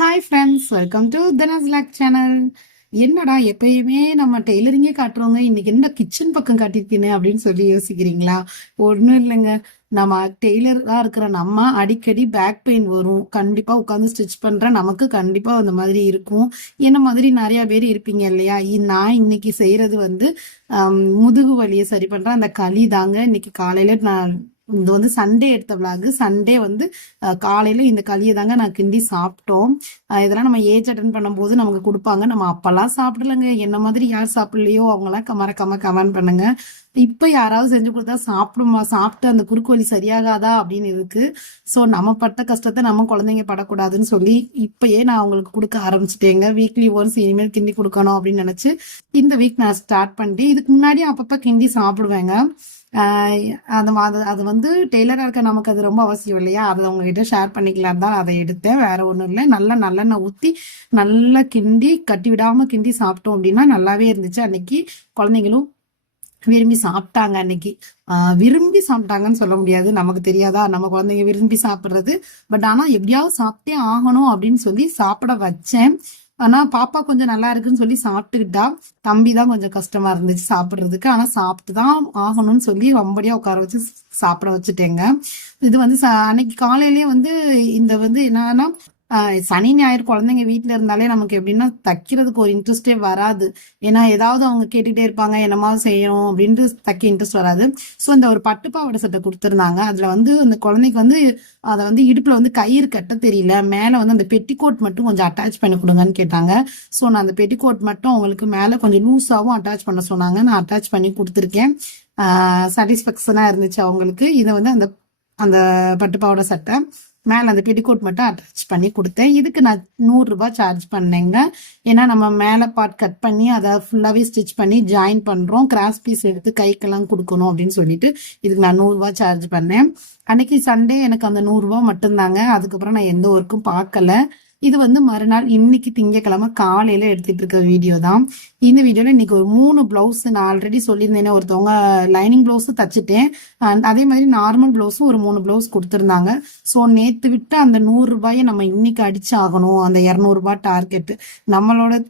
Hi friends, welcome to Dhana's log channel. என்னடா எப்பயுமே நம்ம டெய்லரிங்கே காட்டுறவங்க இன்னைக்கு என்ன கிச்சன் பக்கம் காட்டியிருக்கேன்னு அப்படின்னு சொல்லி யோசிக்கிறீங்களா? ஒன்றும் இல்லைங்க. நம்ம டெய்லராக இருக்கிற நம்ம அடிக்கடி பேக் பெயின் வரும். கண்டிப்பாக உட்காந்து ஸ்டிச் பண்ணுற நமக்கு கண்டிப்பாக அந்த மாதிரி இருக்கும். என்ன மாதிரி நிறையா பேர் இருப்பீங்க இல்லையா? நான் இன்னைக்கு செய்கிறது வந்து முதுகு வலியை சரி பண்ணுற அந்த களி தாங்க. இன்னைக்கு காலையில் நான் இது வந்து சண்டே எடுத்த விளாகு. சண்டே வந்து காலையில இந்த களியை தாங்க நான் கிண்டி சாப்பிட்டோம். இதெல்லாம் நம்ம ஏஜ் அட்டன் பண்ணும்போது நமக்கு கொடுப்பாங்க. நம்ம அப்பெல்லாம் சாப்பிடலங்க. என்ன மாதிரி யார் சாப்பிடலையோ அவங்களாம் மறக்காம கமெண்ட் பண்ணுங்க. இப்ப யாராவது செஞ்சு கொடுத்தா சாப்பிட்டு அந்த குறுக்கு வலி சரியாகாதா அப்படின்னு இருக்கு. ஸோ நம்ம பட்ட கஷ்டத்தை நம்ம குழந்தைங்க படக்கூடாதுன்னு சொல்லி இப்பயே நான் அவங்களுக்கு கொடுக்க ஆரம்பிச்சிட்டேங்க. வீக்லி ஒன்ஸ் இனிமேல் கிண்டி கொடுக்கணும் அப்படின்னு நினைச்சு இந்த வீக் நான் ஸ்டார்ட் பண்ணிட்டேன். இதுக்கு முன்னாடி அப்பப்ப கிண்டி சாப்பிடுவேங்க. அது வந்து டெய்லரா இருக்க நமக்கு அது ரொம்ப அவசியம் இல்லையா? அதை உங்ககிட்ட ஷேர் பண்ணிக்கலாம் தான் அதை எடுத்தேன். வேற ஒன்றும் இல்லை. நல்லா நல்லெண்ணெய் ஊற்றி நல்லா கிண்டி கட்டி விடாம கிண்டி சாப்பிட்டோம் அப்படின்னா நல்லாவே இருந்துச்சு. அன்னைக்கு குழந்தைங்களும் விரும்பி சாப்பிட்டாங்க. அன்னைக்கு விரும்பி சாப்பிட்டாங்கன்னு சொல்ல முடியாது, நமக்கு தெரியாதா நம்ம குழந்தைங்க விரும்பி சாப்பிட்றது. பட் ஆனா எப்படியாவது சாப்பிட்டே ஆகணும் அப்படின்னு சொல்லி சாப்பிட வச்சேன். ஆனா பாப்பா கொஞ்சம் நல்லா இருக்குன்னு சொல்லி சாப்பிட்டுக்கிட்டா. தம்பி தான் கொஞ்சம் கஷ்டமா இருந்துச்சு சாப்பிட்றதுக்கு. ஆனா சாப்பிட்டுதான் ஆகணும்னு சொல்லி ரொம்படியா உட்கார வச்சு சாப்பிட வச்சுட்டேங்க. இது வந்து அன்னைக்கு காலையிலேயே வந்து இந்த வந்து என்னன்னா சனி ஞாயிறு குழந்தைங்க வீட்டுல இருந்தாலே நமக்கு எப்படின்னா தைக்கிறதுக்கு ஒரு இன்ட்ரெஸ்டே வராது. ஏன்னா ஏதாவது அவங்க கேட்டுட்டே இருப்பாங்க, என்னமாவது செய்யணும் அப்படின்ட்டு தைக்க இன்ட்ரெஸ்ட் வராது. ஸோ இந்த ஒரு பட்டுப்பாவாடை சட்டை கொடுத்துருந்தாங்க. அதுல வந்து அந்த குழந்தைக்கு வந்து அதை வந்து இடுப்புல வந்து கயிறு கட்ட தெரியல, மேல வந்து அந்த பெட்டிக்கோட் மட்டும் கொஞ்சம் அட்டாச் பண்ணி கொடுங்கன்னு கேட்டாங்க. ஸோ நான் அந்த பெட்டிக்கோட் மட்டும் அவங்களுக்கு மேல கொஞ்சம் லூஸாவும் அட்டாச் பண்ண சொன்னாங்க. நான் அட்டாச் பண்ணி கொடுத்துருக்கேன். சாட்டிஸ்ஃபேக்ஷனா இருந்துச்சு அவங்களுக்கு. இதை வந்து அந்த அந்த பட்டுப்பாவோட சட்டை மேல அந்த பெட்டிகோட் மட்டும் அட்டாச் பண்ணி கொடுத்தேன். இதுக்கு நான் 100 ரூபாய் சார்ஜ் பண்ணேங்க. ஏன்னா நம்ம மேல பார்ட் கட் பண்ணி அதை ஃபுல்லாவே ஸ்டிச் பண்ணி ஜாயின் பண்றோம். கிராஸ் பீஸ் எடுத்து கைக்கெல்லாம் கொடுக்கணும் அப்படின்னு சொல்லிட்டு இதுக்கு நான் 100 ரூபாய் சார்ஜ் பண்ணேன். அன்னைக்கு சண்டே எனக்கு அந்த 100 ரூபாய் மட்டும்தாங்க. அதுக்கப்புறம் நான் எந்த ஒர்க்கும் பார்க்கல. இது வந்து மறுநாள் இன்னைக்கு திங்கக்கிழமை காலையில எடுத்துட்டு இருக்க வீடியோ தான். இந்த வீடியோல இன்னைக்கு ஒரு 3 பிளவுஸ் நான் ஆல்ரெடி சொல்லியிருந்தேனே, ஒருத்தவங்க லைனிங் பிளவுஸும் தச்சுட்டேன். அதே மாதிரி நார்மல் பிளவுஸும் ஒரு 3 பிளவுஸ் கொடுத்துருந்தாங்க. ஸோ நேத்து விட்டு அந்த 100 ரூபாயை நம்ம இன்னைக்கு அடிச்சு ஆகணும். அந்த 200 ரூபாய் டார்கெட். நம்மளோட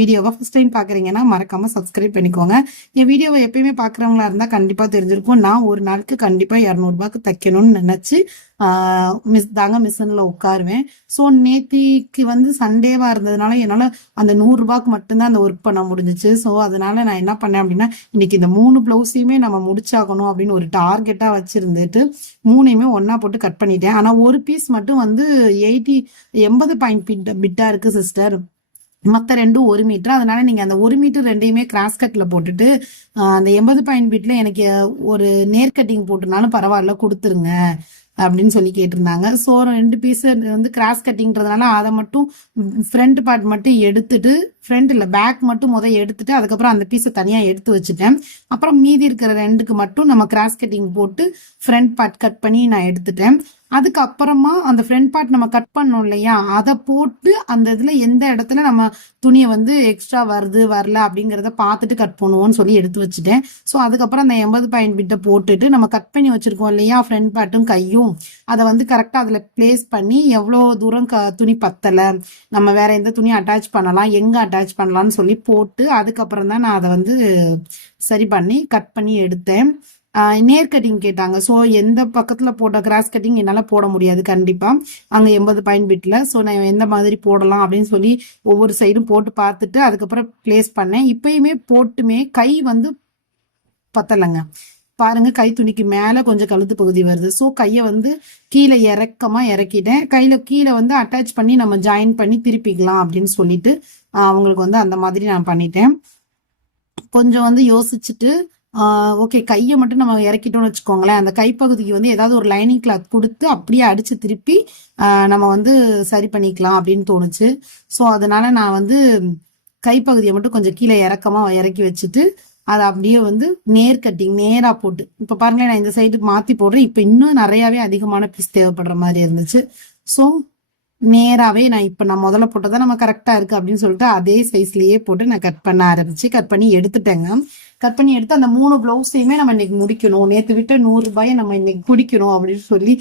வீடியோவை ஃபர்ஸ்ட் டைம் பாக்குறீங்கன்னா மறக்காம சப்ஸ்கிரைப் பண்ணிக்கோங்க. என் வீடியோவை எப்பயுமே பாக்குறவங்களா இருந்தா கண்டிப்பா தெரிஞ்சிருக்கும். நான் ஒரு நாளுக்கு கண்டிப்பா 200 ரூபாய்க்கு தைக்கணும்னு நினைச்சு மிஷின்ல உட்காருவேன். ஸோ நேத்திக்கு வந்து சண்டேவா இருந்ததுனால என்னால அந்த 100 ரூபாய்க்கு மட்டும்தான் அந்த ஒர்க் பண்ண முடிஞ்சிச்சு. ஸோ அதனால நான் என்ன பண்ணேன் அப்படின்னா, இன்னைக்கு இந்த 3 பிளவுஸையுமே நம்ம முடிச்சாகணும் அப்படின்னு ஒரு டார்கெட்டா வச்சிருந்துட்டு 3யுமே ஒன்னா போட்டு கட் பண்ணிட்டேன். ஆனா ஒரு பீஸ் மட்டும் வந்து 80 பாயிண்ட் பிட்டா இருக்கு சிஸ்டர். மற்ற ரெண்டும் 1 மீட்டர். அதனால நீங்க அந்த 1 மீட்டர் ரெண்டையுமே கிராஸ் கட்ல போட்டுட்டு அந்த 80 பாயிண்ட் பிட்ல எனக்கு ஒரு நேர் கட்டிங் போட்டுனாலும் பரவாயில்ல கொடுத்துருங்க அப்படின்னு சொல்லி கேட்டிருந்தாங்க. ஸோ 2 பீஸ் வந்து கிராஸ் கட்டிங்கிறதுனால அதை மட்டும் ஃப்ரண்ட் பார்ட் மட்டும் எடுத்துட்டு, ஃப்ரண்ட் இல்லை பேக் மட்டும் எடுத்துட்டு அதுக்கப்புறம் அந்த பீஸை தனியாக எடுத்து வச்சுட்டேன். அப்புறம் மீதி இருக்கிற 2க்கு மட்டும் நம்ம கிராஸ் கட்டிங் போட்டு ஃப்ரண்ட் பார்ட் கட் பண்ணி நான் எடுத்துட்டேன். அதுக்கப்புறமா அந்த ஃப்ரண்ட் பார்ட் நம்ம கட் பண்ணோம் இல்லையா, அதை போட்டு அந்த இதுல எந்த இடத்துல நம்ம துணியை வந்து எக்ஸ்ட்ரா வருது வரல அப்படிங்கிறத பார்த்துட்டு கட் பண்ணுவோம்னு சொல்லி எடுத்து வச்சுட்டேன். ஸோ அதுக்கப்புறம் அந்த 80 பாயிண்ட் பிட்டை போட்டுட்டு நம்ம கட் பண்ணி வச்சிருக்கோம் இல்லையா ஃப்ரண்ட் பார்ட்டும் கையும், அதை வந்து கரெக்டாக அதில் பிளேஸ் பண்ணி எவ்வளோ தூரம் துணி பத்தலை, நம்ம வேற எந்த துணி அட்டாச் பண்ணலாம், எங்கே அட்டாச் பண்ணலாம்னு சொல்லி போட்டு அதுக்கப்புறம் தான் நான் அதை வந்து சரி பண்ணி கட் பண்ணி எடுத்தேன். நேர் கட்டிங் கேட்டாங்க. ஸோ எந்த பக்கத்தில் போட்ட கிராஸ் கட்டிங் என்னால் போட முடியாது கண்டிப்பாக அங்கே 80 பாயிண்ட் பிட்டில். ஸோ நான் எந்த மாதிரி போடலாம் அப்படின்னு சொல்லி ஒவ்வொரு சைடும் போட்டு பார்த்துட்டு அதுக்கப்புறம் பிளேஸ் பண்ணேன். இப்பயுமே போட்டுமே கை வந்து பத்தலைங்க. பாருங்க, கை துணிக்கு மேலே கொஞ்சம் கழுத்து பகுதி வருது. ஸோ கையை வந்து கீழே இறக்கிட்டேன். கையில் கீழே வந்து அட்டாச் பண்ணி நம்ம ஜாயின் பண்ணி திருப்பிக்கலாம் அப்படின்னு சொல்லிட்டு அவங்களுக்கு வந்து அந்த மாதிரி நான் பண்ணிட்டேன். கொஞ்சம் வந்து யோசிச்சுட்டு ஓகே கையை மட்டும் நம்ம இறக்கிட்டோம்னு வச்சுக்கோங்களேன், அந்த கைப்பகுதிக்கு வந்து ஏதாவது ஒரு லைனிங் கிளாத் கொடுத்து அப்படியே அடிச்சு திருப்பி நம்ம வந்து சரி பண்ணிக்கலாம் அப்படின்னு தோணுச்சு. ஸோ அதனால நான் வந்து கைப்பகுதியை மட்டும் கொஞ்சம் கீழே இறக்கி வச்சுட்டு அதை அப்படியே வந்து நேர் கட்டிங் நேரா போட்டு, இப்ப பாருங்களேன் நான் இந்த சைடுக்கு மாத்தி போடுறேன். இப்ப இன்னும் நிறையவே அதிகமான பீஸ் தேவைப்படுற மாதிரி இருந்துச்சு. ஸோ நேராவே நான் முதல்ல போட்டதான் நம்ம கரெக்டா இருக்கு அப்படின்னு சொல்லிட்டு அதே சைஸ்லயே போட்டு நான் கட் பண்ண ஆரம்பிச்சு கட் பண்ணி எடுத்துட்டேங்க. கட் பண்ணி எடுத்து அந்த 3 பிளவுஸையுமே நம்ம இன்னைக்கு முடிக்கணும். நேற்று விட்ட 100 ரூபாயை நம்ம இன்னைக்கு பிடிக்கணும் அப்படின்னு சொல்லி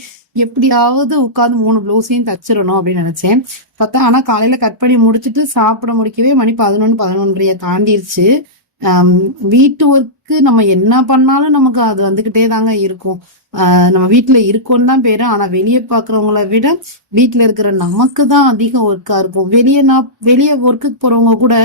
எப்படியாவது உட்காந்து 3 பிளவுஸையும் தச்சிடணும் அப்படின்னு நினைச்சேன். பார்த்தா ஆனா காலையில கட் பண்ணி முடிச்சுட்டு சாப்பிட முடிக்கவே மணி 11 11:30 தாண்டிருச்சு. வீட்டு ஒர்க்கு நம்ம என்ன பண்ணாலும் நமக்கு அது வந்துகிட்டே தாங்க இருக்கும். நம்ம வீட்டுல இருக்கோம்னு தான் பேரு. ஆனா வெளியே பாக்குறவங்கள விட வீட்டுல இருக்கிற நமக்கு தான் அதிக ஒர்க்கா இருக்கும். வெளியே ஒர்க்குக்கு போறவங்க கூட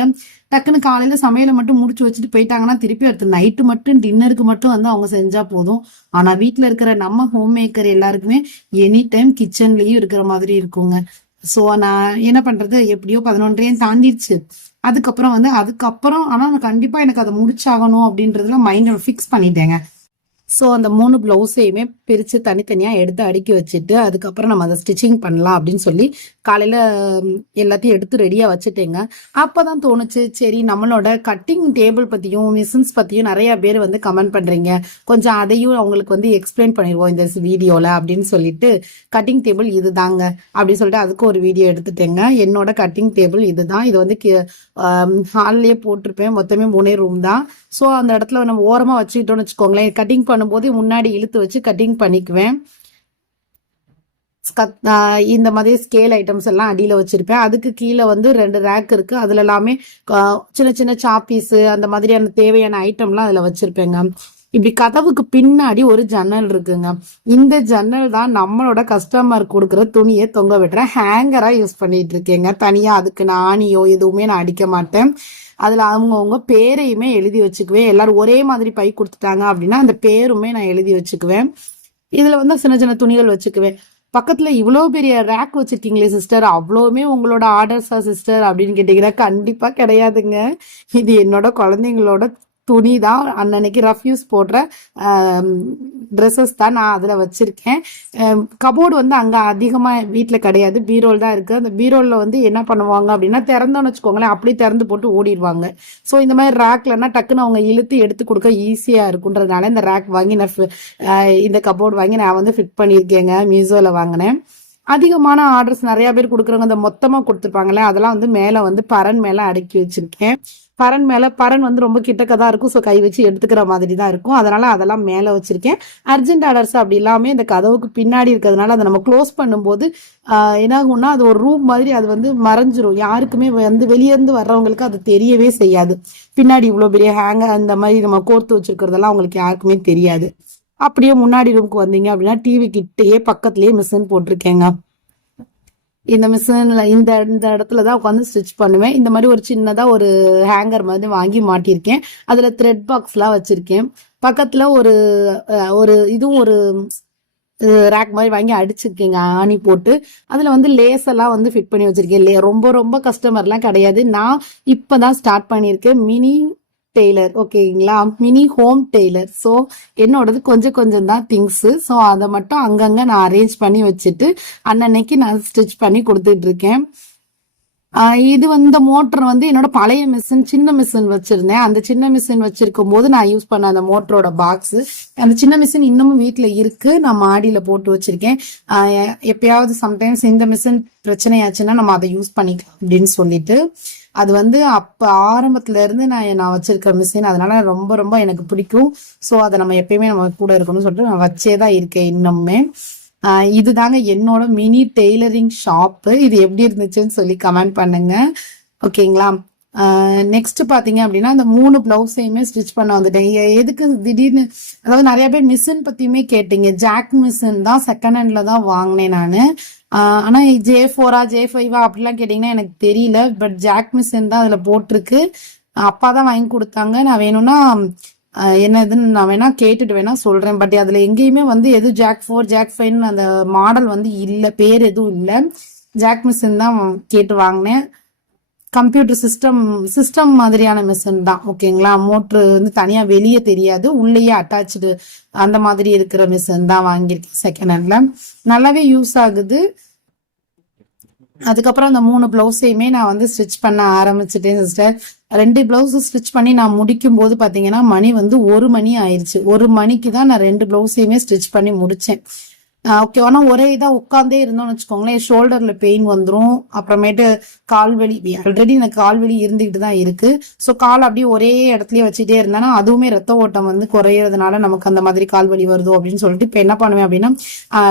டக்குன்னு காலையில சமையலை மட்டும் முடிச்சு வச்சுட்டு போயிட்டாங்கன்னா திருப்பி அடுத்து நைட்டு மட்டும் டின்னருக்கு மட்டும் வந்து அவங்க செஞ்சா போதும். ஆனா வீட்டுல இருக்கிற நம்ம ஹோம் மேக்கர் எல்லாருக்குமே எனி டைம் கிச்சன்லயும் இருக்கிற மாதிரி இருக்குங்க. சோ நான் என்ன பண்றது, எப்படியோ 11:30 தாண்டிடுச்சு. அதுக்கப்புறம் ஆனா கண்டிப்பா எனக்கு அதை முடிச்சாகணும் அப்படின்றதுல மைண்ட் ஃபிக்ஸ் பண்ணிட்டேங்க. ஸோ அந்த 3 பிளவுஸையுமே பிரித்து தனித்தனியாக எடுத்து அடுக்கி வச்சுட்டு அதுக்கப்புறம் நம்ம அதை ஸ்டிச்சிங் பண்ணலாம் அப்படின்னு சொல்லி காலையில் எல்லாத்தையும் எடுத்து ரெடியாக வச்சுட்டேங்க. அப்போ தான் தோணுச்சு, சரி நம்மளோட கட்டிங் டேபிள் பற்றியும் மிஷின்ஸ் பற்றியும் நிறையா பேர் வந்து கமெண்ட் பண்ணுறீங்க, கொஞ்சம் அதையும் அவங்களுக்கு வந்து எக்ஸ்பிளைன் பண்ணிடுவோம் இந்த வீடியோவில் அப்படின்னு சொல்லிட்டு கட்டிங் டேபிள் இது தாங்க அப்படின்னு சொல்லிட்டு அதுக்கு ஒரு வீடியோ எடுத்துட்டேங்க. என்னோட கட்டிங் டேபிள் இது தான். இது வந்து ஹால்லேயே போட்டிருப்பேன். மொத்தமே 3 ரூம் தான். ஸோ அந்த இடத்துல நம்ம ஓரமாக வச்சுக்கிட்டோம்னு வச்சுக்கோங்களேன், கட்டிங் பண்ணும்போது முன்னாடி இழுத்து வச்சு கட்டிங் பண்ணிக்குவேன். இந்த மாதிரி ஸ்கேல் ஐட்டம்ஸ் எல்லாம் அடியில் வச்சிருப்பேன். அதுக்கு கீழே வந்து 2 ரேக் இருக்கு. அதுல எல்லாமே சின்ன சின்ன சாப்பீஸ் அந்த மாதிரியான தேவையான ஐட்டம்லாம் அதுல வச்சிருப்பேங்க. இப்படி கதவுக்கு பின்னாடி ஒரு ஜன்னல் இருக்குங்க. இந்த ஜன்னல் தான் நம்மளோட கஸ்டமர் கொடுக்குற துணியை தொங்க விடுற ஹேங்கரா யூஸ் பண்ணிட்டு இருக்கேங்க. தனியா அதுக்கு ஆணியோ எதுவுமே நான் அடிக்க மாட்டேன். அதுல அவங்கவுங்க பேரையுமே எழுதி வச்சுக்குவேன். எல்லாரும் ஒரே மாதிரி பை கொடுத்துட்டாங்க அப்படின்னா அந்த பேருமே நான் எழுதி வச்சுக்குவேன். இதுல வந்து சின்ன சின்ன துணிகள் வச்சுக்குவேன். பக்கத்துல இவ்வளோ பெரிய ரேக் வச்சிருக்கீங்களே சிஸ்டர், அவ்வளோவுமே உங்களோட ஆர்டர்ஸா சிஸ்டர் அப்படின்னு கேட்டீங்கன்னா கண்டிப்பா கிடையாதுங்க. இது என்னோட குழந்தைங்களோட துணி தான். அன்னன்னைக்கு ரஃப் யூஸ் போடுற ட்ரெஸ்ஸஸ் தான் நான் அதில் வச்சுருக்கேன். கபோர்டு வந்து அங்கே அதிகமாக வீட்டில் கிடையாது, பீரோல் தான் இருக்குது. அந்த பீரோலில் வந்து என்ன பண்ணுவாங்க அப்படின்னா திறந்தோன்னு வச்சுக்கோங்களேன், அப்படியே திறந்து போட்டு ஓடிடுவாங்க. ஸோ இந்த மாதிரி ரேக்லன்னா டக்குன்னு அவங்க இழுத்து எடுத்து கொடுக்க ஈஸியாக இருக்குன்றதுனால இந்த ரேக் வாங்கி நான் இந்த கபோர்டு வாங்கி நான் வந்து ஃபிட் பண்ணியிருக்கேங்க. மீஷோவில் வாங்கினேன். அதிகமான ஆர்டர்ஸ் நிறைய பேர் கொடுக்குறவங்க அந்த மொத்தமா கொடுத்துருப்பாங்களே, அதெல்லாம் வந்து மேல வந்து பரன் மேல அடுக்கி வச்சிருக்கேன். பரன் வந்து ரொம்ப கிட்டக்க தான் இருக்கும். ஸோ கை வச்சு எடுத்துக்கிற மாதிரி தான் இருக்கும். அதனால அதெல்லாம் மேல வச்சிருக்கேன். அர்ஜென்ட் ஆர்டர்ஸ் அப்படி இல்லாம இந்த கதவுக்கு பின்னாடி இருக்கிறதுனால அதை நம்ம க்ளோஸ் பண்ணும்போது என்ன ஆகும்னா அது ஒரு ரூம் மாதிரி அது வந்து மறைஞ்சிரும். யாருக்குமே வந்து வெளியேருந்து வர்றவங்களுக்கு அது தெரியவே செய்யாது. பின்னாடி இவ்வளவு பெரிய ஹேங்கர் அந்த மாதிரி நம்ம கோர்த்து வச்சிருக்கிறதெல்லாம் அவங்களுக்கு யாருக்குமே தெரியாது. அப்படியே முன்னாடி ரூமுக்கு வந்தீங்க அப்படின்னா டிவி கிட்டேயே பக்கத்துலயே மிஷின் போட்டிருக்கேங்க. இந்த மிஷின்ல இந்த இடத்துலதான் உட்காந்து ஸ்டிச் பண்ணுவேன். இந்த மாதிரி ஒரு சின்னதா ஒரு ஹேங்கர் மாதிரி வாங்கி மாட்டியிருக்கேன். அதுல த்ரெட் பாக்ஸ் எல்லாம் வச்சிருக்கேன். பக்கத்துல ஒரு இதுவும் ஒரு ரேக் மாதிரி வாங்கி அடிச்சிருக்கேங்க ஆணி போட்டு. அதுல வந்து லேஸ் எல்லாம் வந்து ஃபிட் பண்ணி வச்சிருக்கேன். ரொம்ப ரொம்ப கஸ்டமர்லாம் கிடையாது. நான் இப்பதான் ஸ்டார்ட் பண்ணியிருக்கேன். மினி டெய்லர், ஓகேங்களா, மினி ஹோம் டெய்லர். ஸோ என்னோடது கொஞ்சம் கொஞ்சம் தான் திங்ஸு. ஸோ அதை மட்டும் அங்கங்கே நான் அரேஞ்ச் பண்ணி வச்சுட்டு அன்னன்னைக்கு நான் ஸ்டிச் பண்ணி கொடுத்துட்டு இருக்கேன். இது வந்து மோட்டர் வந்து என்னோட பழைய மிஷின், சின்ன மிஷின் வச்சிருந்தேன். அந்த சின்ன மிஷின் வச்சிருக்கும் போது நான் யூஸ் பண்ண அந்த மோட்டரோட பாக்ஸ், அந்த சின்ன மிஷின் இன்னமும் வீட்டுல இருக்கு. நான் மாடியில போட்டு வச்சிருக்கேன். எப்பயாவது சம்டைம்ஸ் இந்த மிஷின் பிரச்சனையாச்சுன்னா நம்ம அதை யூஸ் பண்ணிக்கலாம் அப்படின்னு சொல்லிட்டு. அது வந்து அப்ப ஆரம்பத்துல இருந்து நான் வச்சிருக்க மிஷின், அதனால ரொம்ப ரொம்ப எனக்கு பிடிக்கும். ஸோ அதை நம்ம எப்பயுமே நம்ம கூட இருக்கணும்னு சொல்லிட்டு நான் வச்சேதான் இருக்கேன் இன்னுமே. இதுதாங்க என்னோட மினி டெய்லரிங் ஷாப்பு. இது எப்படி இருந்துச்சுன்னு சொல்லி கமெண்ட் பண்ணுங்க, ஓகேங்களா. நெக்ஸ்ட் பாத்தீங்க அப்படின்னா அந்த 3 பிளவுஸையுமே ஸ்டிச் பண்ண வந்துட்டேன். எதுக்கு திடீர்னு, அதாவது நிறைய பேர் மிஷின் பத்தியுமே கேட்டீங்க. ஜாக் மிஷின் தான் செகண்ட் ஹேண்ட்ல தான் வாங்கினேன் நானு. ஆனா J4 J5 அப்படிலாம் கேட்டீங்கன்னா எனக்கு தெரியல. பட் ஜாக் மிஷின் தான் அதுல போட்டிருக்கு. அப்பா தான் வாங்கி கொடுத்தாங்க. நான் வேணும்னா என்னதுன்னு நான் வேணா கேட்டுட்டு வேணா சொல்றேன். பட் அதுல எங்கேயுமே வந்து எது Jack4 Jack5 அந்த மாடல் வந்து இல்ல, பேர் எதுவும் இல்ல. ஜாக் மிஷின் தான் கேட்டு வாங்கினேன். கம்ப்யூட்டர் சிஸ்டம் மாதிரியான மிஷின் தான், ஓகேங்களா. மோட்ரு வந்து தனியா வெளியே தெரியாது, உள்ளேயே அட்டாச்சு அந்த மாதிரி இருக்கிற மிஷின் தான் வாங்கியிருக்கேன் செகண்ட் ஹேண்ட்ல. நல்லாவே யூஸ் ஆகுது. அதுக்கப்புறம் அந்த 3 பிளவுஸையுமே நான் வந்து ஸ்டிச் பண்ண ஆரம்பிச்சுட்டேன் சிஸ்டர். 2 பிளவுஸ் ஸ்டிச் பண்ணி நான் முடிக்கும் போது பாத்தீங்கன்னா மணி வந்து 1 மணி ஆயிடுச்சு. 1 மணிக்கு தான் நான் 2 பிளவுஸையுமே ஸ்டிச் பண்ணி முடிச்சேன். ஓகே. ஆனா ஒரே இதா உட்கார்ந்தே இருந்தோம்னு வச்சுக்கோங்களேன், ஷோல்டர்ல பெயின் வந்துரும். அப்புறமேட்டு கால் வலி, ஆல்ரெடி எனக்கு கால் வலி இருந்துகிட்டு தான் இருக்கு. ஸோ கால் அப்படியே ஒரே இடத்துலயே வச்சுட்டே இருந்தேன்னா அதுவுமே ரத்த ஓட்டம் வந்து குறையறதுனால நமக்கு அந்த மாதிரி கால் வலி வருதோ அப்படின்னு சொல்லிட்டு இப்ப என்ன பண்ணுவேன் அப்படின்னா,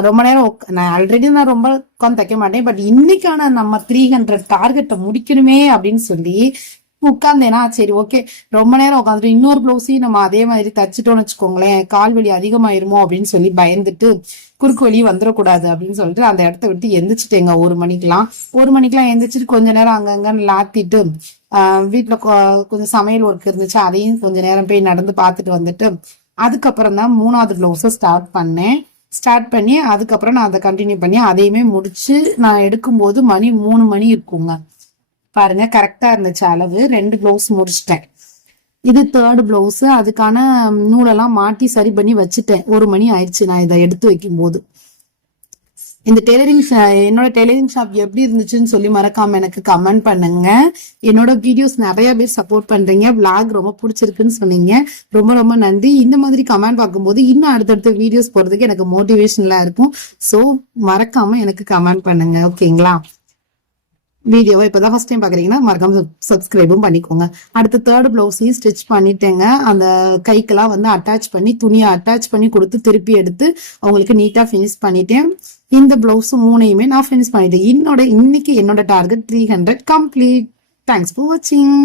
ரொம்ப நேரம் நான் ரொம்ப உட்காந்து தைக்க மாட்டேன். பட் இன்னைக்கான நம்ம 300 டார்கெட்டை முடிக்கணுமே அப்படின்னு சொல்லி உட்கார்ந்தேனா, சரி ஓகே, ரொம்ப நேரம் உட்காந்துட்டு இன்னொரு பிளவுஸையும் நம்ம அதே மாதிரி தச்சுட்டோம்னு வச்சுக்கோங்களேன், கால் வலி அதிகமாயிருமோ அப்படின்னு சொல்லி பயந்துட்டு குறுக்கு வலி வந்துடக்கூடாது அப்படின்னு சொல்லிட்டு அந்த இடத்த விட்டு எந்திரிச்சிட்டேங்க 1 மணிக்கெல்லாம் எந்திரிச்சிட்டு கொஞ்ச நேரம் அங்கங்கன்னு லாத்திட்டு வீட்டுல கொஞ்சம் சமையல் ஒர்க் இருந்துச்சு, அதையும் கொஞ்ச நேரம் போய் நடந்து பார்த்துட்டு வந்துட்டு அதுக்கப்புறம் தான் 3வது பிளவுஸை ஸ்டார்ட் பண்ணி அதுக்கப்புறம் நான் அதை கண்டினியூ பண்ணி அதையுமே முடிச்சு நான் எடுக்கும்போது மணி 3 மணி இருக்குங்க. பாருங்க, கரெக்டா இருந்துச்சு அளவு. 2 பிளவுஸ் முடிச்சிட்டேன். இது 3rd பிளவுஸ். அதுக்கான நூலெல்லாம் மாட்டி சரி பண்ணி வச்சுட்டேன். 1 மணி ஆயிடுச்சு நான் இதை எடுத்து வைக்கும் போது. இந்த என்னோட டெய்லரிங் ஷாப் எப்படி இருந்துச்சுன்னு சொல்லி மறக்காம எனக்கு கமெண்ட் பண்ணுங்க. என்னோட வீடியோஸ் நிறைய பேர் சப்போர்ட் பண்றீங்க. விளாக் ரொம்ப பிடிச்சிருக்குன்னு சொன்னீங்க, ரொம்ப ரொம்ப நன்றி. இந்த மாதிரி கமெண்ட் பார்க்கும்போது இன்னும் அடுத்தடுத்த வீடியோஸ் போறதுக்கு எனக்கு மோட்டிவேஷனலா இருக்கும். ஸோ மறக்காம எனக்கு கமெண்ட் பண்ணுங்க, ஓகேங்களா? வீடியோவை இப்பதான் ஃபர்ஸ்ட் டைம் பாக்குறீங்கன்னா மறக்காம சப்ஸ்கிரைபும் பண்ணிக்கோங்க. அடுத்து 3rd பிளவுஸையும் ஸ்டிச் பண்ணிட்டேங்க. அந்த கைக்கெல்லாம் வந்து அட்டாச் பண்ணி துணியை அட்டாச் பண்ணி கொடுத்து திருப்பி எடுத்து அவங்களுக்கு நீட்டா ஃபினிஷ் பண்ணிட்டேன். இந்த பிளவுஸ் 3யுமே நான் ஃபினிஷ் பண்ணிட்டேன். இன்னைக்கு என்னோட டார்கெட் 300 கம்ப்ளீட். தேங்க்ஸ் ஃபார் வாட்சிங்.